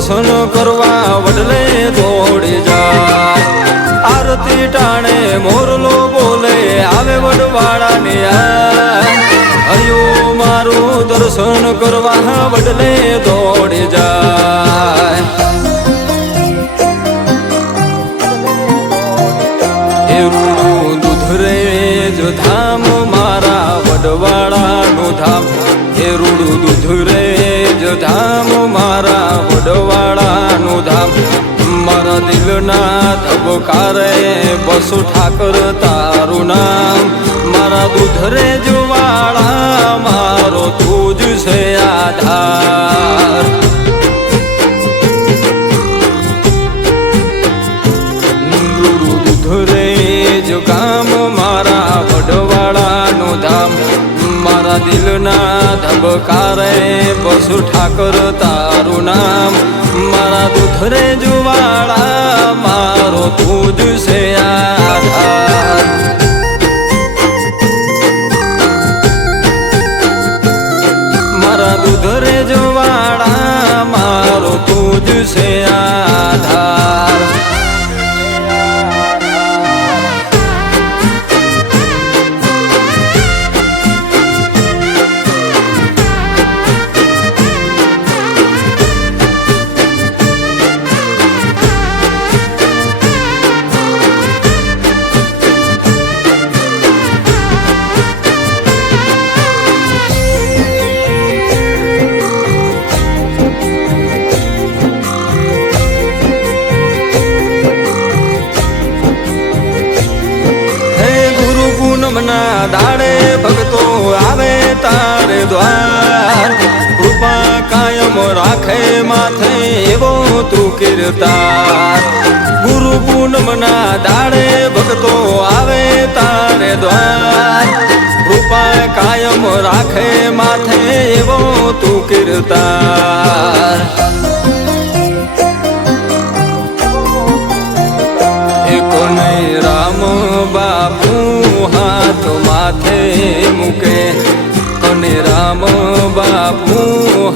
દર્શન કરવા વડલે દોડી જાય આરતી ટાણે મોરલો બોલે આવે વડવાળાની હરિયો મારું દર્શન કરવા વડલે દોડી જાય રૂડું દૂધરેજ ધામ મારા વડવાળાનું ધામ એ રૂડું દૂધરેજ ધામ મારા વડવાળાનું ધામ મારા દિલના ધબકારે બસુ ઠાકર તારું નામ મારા દૂધરેજ વાળા મારો તું જ છે આધાર ગામ મારા વડવાળાનું ધામ મારા દિલના ધબકારે બસુ ઠાકર તારું નામ મારા દુધરે જુવાળા મારો તું જ છે આધાર મારા દુધરે જુવાળા મારો તું જ છે આધાર દાડે ભક્તો આવે તારે દ્વાર કૃપા કાયમ રાખે માથે એવો તું કીર્તાર ગુરુ પૂનમના દાડે ભક્તો આવે તારે દ્વાર કૃપા કાયમ રાખે માથે એવો તું કીર્તાર કોને રામ બાપુ હાથ માથે મૂકે કોને રામ બાપુ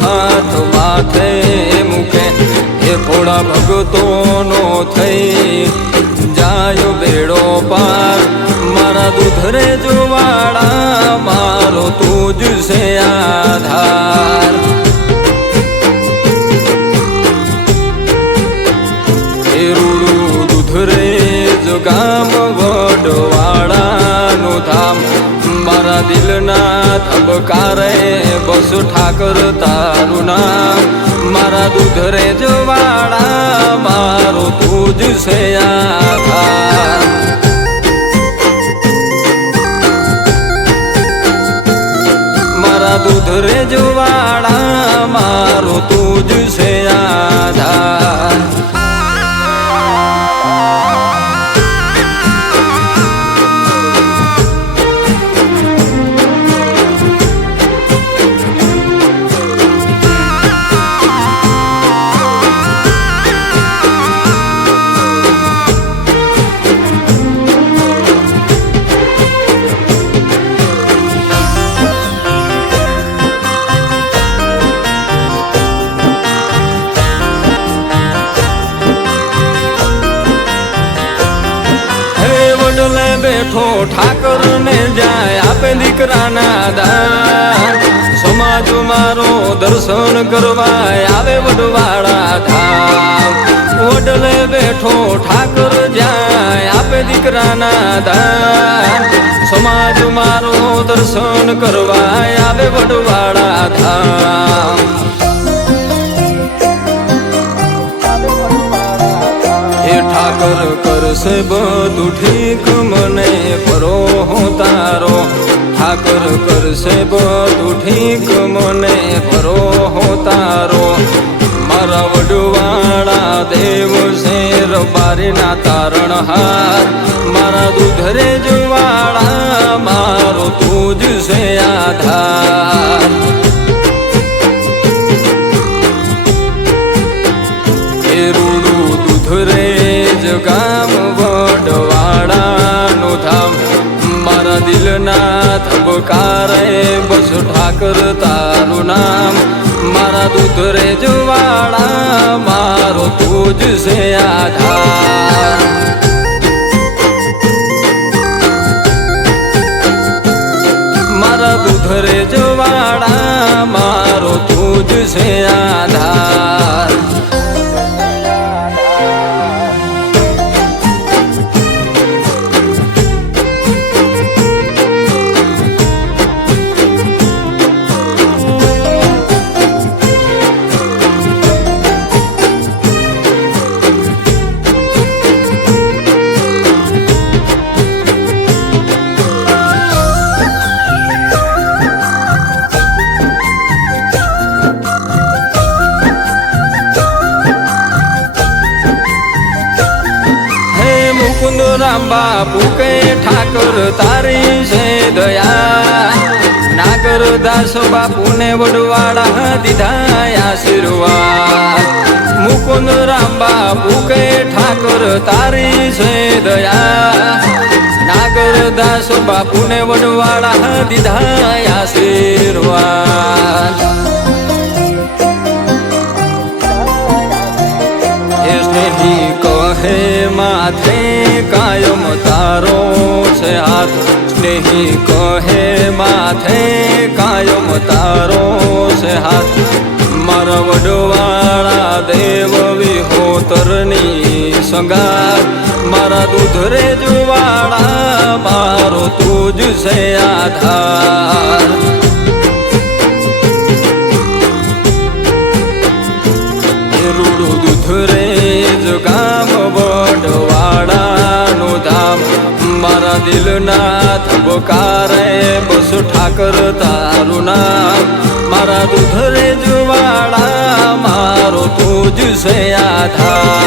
હાથ માથે મૂકે એ થોડા ભગતોનો થઈ જાય બેડો પાર મારા દુધરે જુવાળા મારો તું જ છે આધાર એ રૂડું દુધરે ગામ વડવાળાનું ધામ મારા દિલના ધબકારે બસુ ઠાકર તારું નામ મારા દુધરે જવાળા મારો તું જ છે આધાર મારા દુધરે જવાળા મારો તું જ છે આધાર બેઠો ઠાકર ને જાય આપે દીકરાના દાન સમાજ મારો દર્શન કરવા આવે વડવાળા ધામ વડલે બેઠો ઠાકર જાય આપે દીકરાના દાન સમાજ મારો દર્શન કરવા આવે વડવાળા ધામ ઠાકર કરશે બધું ઠીક મને પરો તારો ઠાકર કરશે બધું ઠીક મને પરો તારો મારા વડવાળા દેવ છે રબારીના તારણહાર મારા દુધરે જવાળા મારો તું જ છે આધાર એ રૂડું દુધરે ગામ વડવાળાનું ધામ મારા દિલના ધબ ધબકારે બસ ઠાકર તારું નામ મારા દૂધ રે જવાળા મારો તું જ છે આધાર મારા દૂધ રે જવાળા મારો તું જ છે આધાર રામ બાપુ કે ઠાકર તારી છે દયા નાગર દાસ બાપુ ને વડવાડા દીધા આશીર્વાદ મુકુંદ રામ બાપુ કે ઠાકર તારી છે દયા નાગર દાસ બાપુ ને વડવાડા દીધા આશીર્વાદ સ્નેહી કહે માથે કાયમ તારો છે હાથ સ્નેહી કહે માથે કાયમ તારો છે હાથ મારા વડવાળા દેવ વિહોતરની સંગાત મારા દૂધ રે જવાળા મારો તું જ છે આધાર રૂડું દૂધ રે ગામ વડવાડાનું ધામ મારા દિલના ધબકારે બસ ઠાકર તારું નામ મારા દૂધ રે જવાળા મારો તું જ છે આધાર